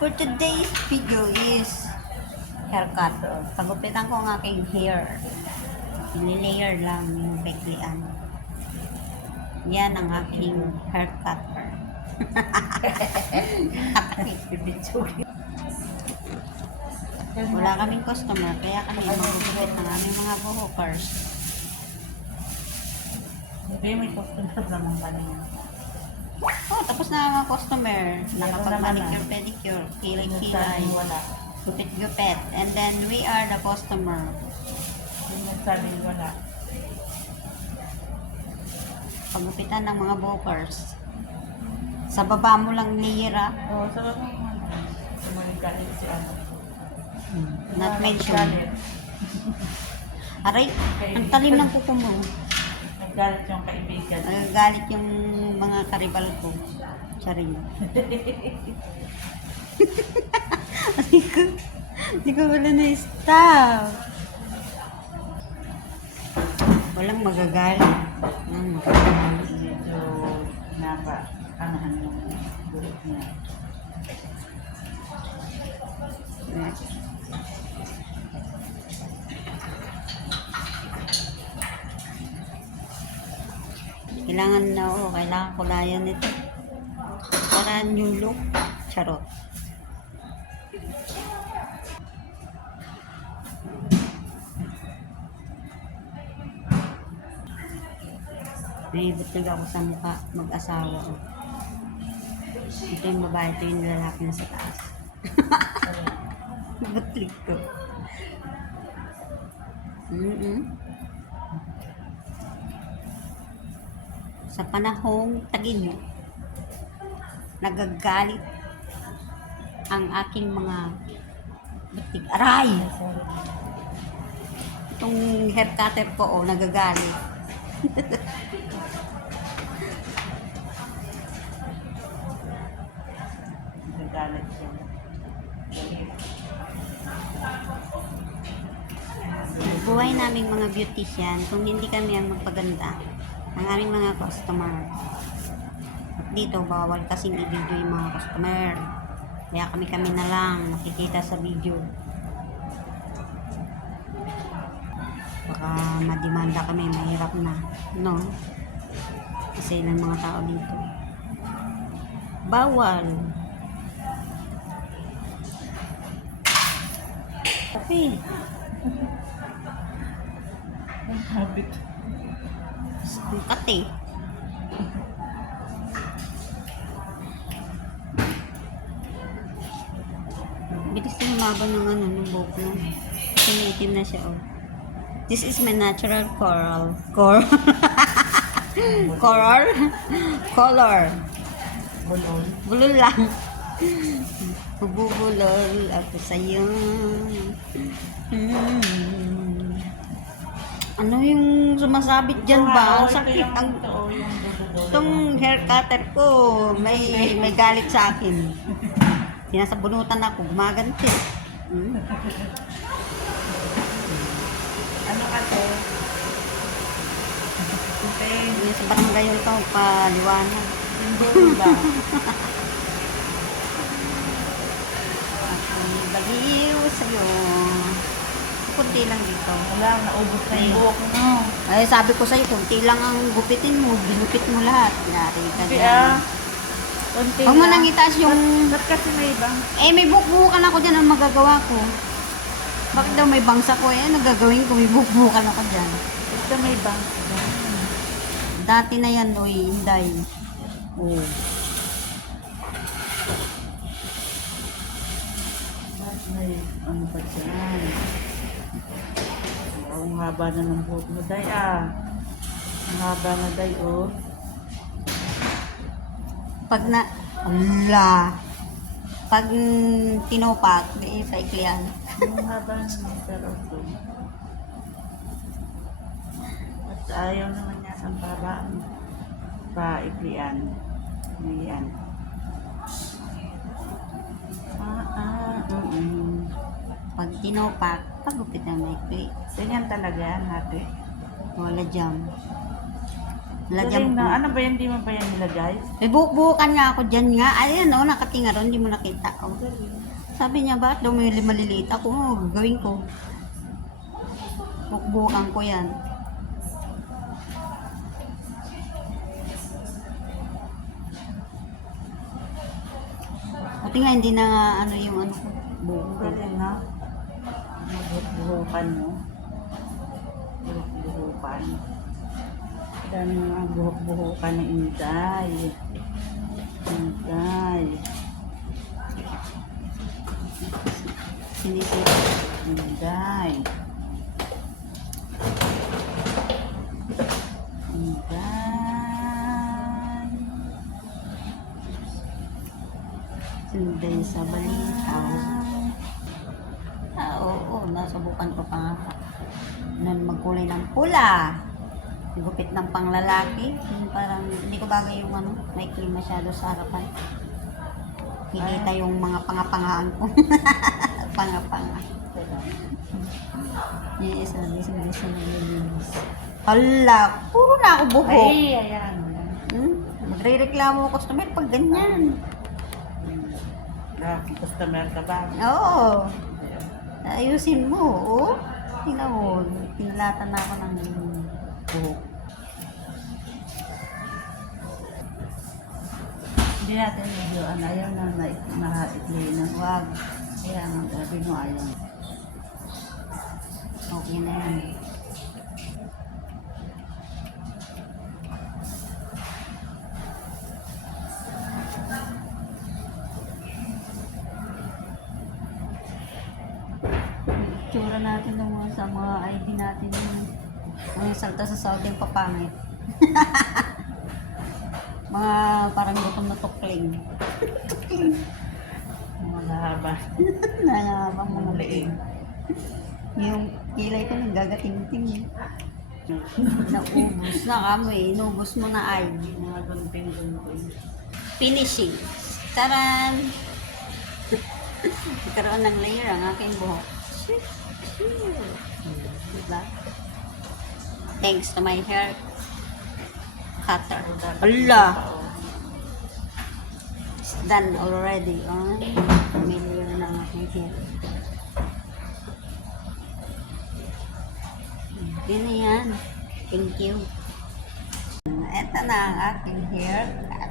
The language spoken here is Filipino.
For today's video is haircut. Pagupitan ko ang aking hair. Nililayer lang yung backlian. Yan ang aking hair cutter. Wala kaming customer, kaya kami magugupit ng aming mga buhokers. Hindi, may customer naman kanina. Oh, tapos na ang mga customer. Nakapag-manicure, pedicure, kilay-kilay, Wala. gupit-gupit. And then, we are the customer. Yung nagsabing wala. Pagupitan ng mga buhokers. Sa baba mo lang niyira. Oo, sa mga galit si ano. Not mentioned. Aray, ang talim ng kuko mo. Naggalit yung kaibigan. Nagagalit yung mga karibal ko. Charing. Hindi ko wala na-stop. Walang magagalit. Medyo napa-anahan yung gulit niya. Kailangan ko layan nito. Para new look. Charot. Naibutog ako sa mukha, mag-asawa ko. Ito yung babae, ito yung lalaki na sa taas. Butlik ko. Sa panahong tag-inyo, nagagalit ang aking mga butik. Aray! Itong hair cutter ko, nagagalit. Naggalit yung Buhay naming mga beautician, kung hindi kami ang magpaganda ng aming mga customer. At dito, bawal kasing i-video yung mga customer. Kaya kami na lang makikita sa video. Baka madimanda kami, mahirap na. No? Kasi ilang mga tao dito. Bawal. Tapi, ang habit. kate. Bilis na humaba ng ng buhok mo. Siniitim na siya, oh. This is my natural coral. Coral? Color. Bulol. Bulol lang. Bubulol ako sa'yo. Ano yung sumasabit dyan ba? Ang sakit. Itong hair cutter ko, may galit sa akin. Sinasabunutan ako, gumaganti. Ano kasi? Okay. Yung sa barangay yun ka, paliwanag. Hindi ba? Ako'y baliw sa'yo. Kunti lang dito. Wala, naubos na yung buhok mo. Ay, sabi ko sa'yo, kunti lang ang gupitin mo. Binupit mo lahat. Yari ka Hindi dyan. Kunti Huwag mo lang. nang itaas yung... Ba't kasi may ibang? Eh, may bukbukan ako dyan. Ang magagawa ko? Bakit daw may bangsa ko? Eh, ano gagawin ko? May bukbukan ako dyan. Ito may ibang. Dati na yan, oy, Inday. Oh. May ano pa dyan? Ang haba na ng buhok mo, day Ang haba na, day, oh. Pag na... Ala! Pag tinopak, di paiklian. Ang haba na ng pero ito. At ayaw naman niya sa babaan. Paiklian. Yan. Pag tinopak, pagupit na maikli. Ganyan talaga yan, hati. Wala jam. Lagyan Galing mo. na. Ano ba yan? Di mo ba yan nilagay? May buhok-buhukan nga ako dyan nga. Ayan o, nakatinga ron, hindi mo nakita. Oh. Sabi niya, bakit daw may maliliit? Ako, gagawin ko. Buhok-buhukan ko yan. Buti nga, hindi na ano yung ano ko. Buhok ko. Galing na. Buhok-buhukan mo. Buhok-buhukan. Dami mga buhok-buhukan ng Inday. Inday. Sinisip. Inday. Inday. Sunday sa balitaw. Oo, nasubukan ko pa nga. Nun magkulay ng pula. Gupit ng panglalaki. Yung parang, hindi ko bagay yung ano, may cream masyado sa harapan. Hinita yung mga pangapangaan ko. Pangapanga. Yes, isa na naglilinis. Hala, puro na ako buhok. Ay, ayan. Magre-reklamo ako customer pag ganyan. Customer ka ba? Oo. Ayusin mo, oh. Tingnan mo, pinalatan na ako ng buhok. Hindi natin medyo ayaw na na-itli na. Wag. Kaya nga, sabi mo ayaw. Okay na yan. Tsura natin ng mga sa mga ID natin. Ang salta sa Saudi ang papangit. Mga parang gutom na tukling. Mga lahaba. Nangabang mga leeg. Yung kilay ko nanggagating-ting. Naubos na kami. Inubos mo na ay. Mga gunting-gunting. Finishing. Taran! Nagkaroon ng layer ang aking buhok. Diba? Thanks to my hair cutter. Ala! It's done already. Oh, familiar na ang aking hair. Yun na yan. Thank you. Ito na ang aking hair cut.